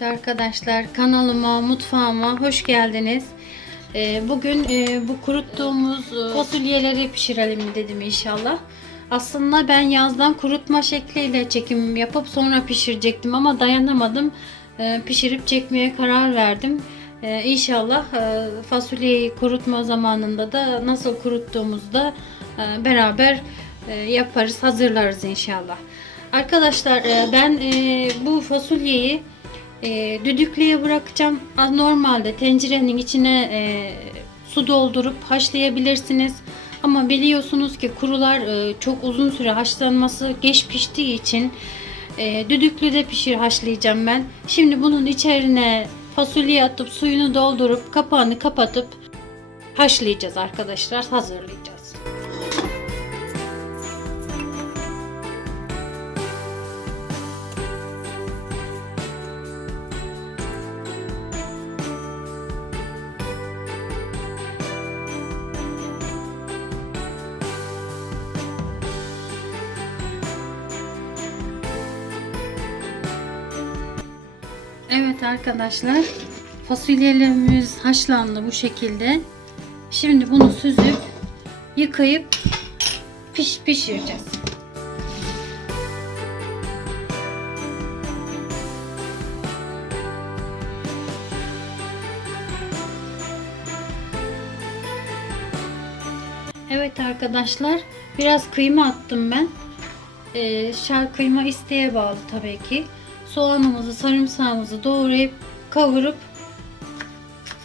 arkadaşlar kanalıma, mutfağıma hoş geldiniz. Ee, Bugün e, bu kuruttuğumuz e, fasulyeleri pişirelim dedim inşallah. Aslında ben yazdan kurutma şekliyle çekim yapıp sonra pişirecektim ama dayanamadım. Ee, Pişirip çekmeye karar verdim. İnşallah e, fasulyeyi kurutma zamanında da nasıl kuruttuğumuzda e, beraber e, yaparız, hazırlarız inşallah. Arkadaşlar e, ben e, bu fasulyeyi e, düdüklüye bırakacağım. A- Normalde tencerenin içine e, su doldurup haşlayabilirsiniz. Ama biliyorsunuz ki kurular e, çok uzun süre haşlanması geç piştiği için e, düdüklüde pişir haşlayacağım ben. Şimdi bunun içerine fasulye atıp suyunu doldurup kapağını kapatıp haşlayacağız arkadaşlar. Hazırlayacağız. Evet arkadaşlar fasulyelerimiz haşlandı bu şekilde. Şimdi bunu süzüp yıkayıp piş pişireceğiz. Evet arkadaşlar biraz kıyma attım ben. Ee, şar kıyma isteğe bağlı tabii ki. Soğanımızı, sarımsağımızı doğrayıp kavurup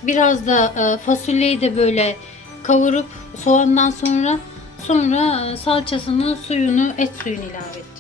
biraz da e, fasulyeyi de böyle kavurup soğandan sonra sonra e, salçasını, suyunu, et suyunu ilave edeceğiz.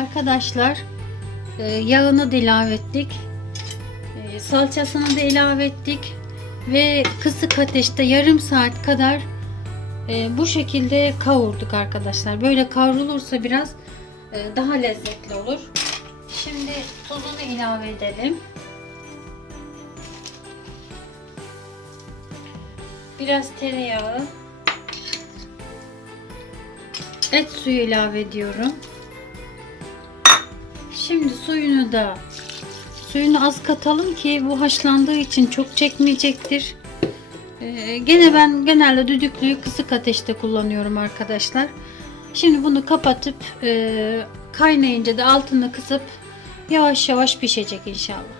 Arkadaşlar e, yağını da ilave ettik. E, Salçasını da ilave ettik. Ve kısık ateşte yarım saat kadar e, bu şekilde kavurduk arkadaşlar. Böyle kavrulursa biraz daha lezzetli olur. Şimdi tuzunu ilave edelim. Biraz tereyağı. Et suyu ilave ediyorum. Şimdi suyunu da suyunu az katalım ki bu haşlandığı için çok çekmeyecektir. Ee, gene ben genelde düdüklüyü kısık ateşte kullanıyorum arkadaşlar. Şimdi bunu kapatıp e, kaynayınca da altını kısıp yavaş yavaş pişecek inşallah.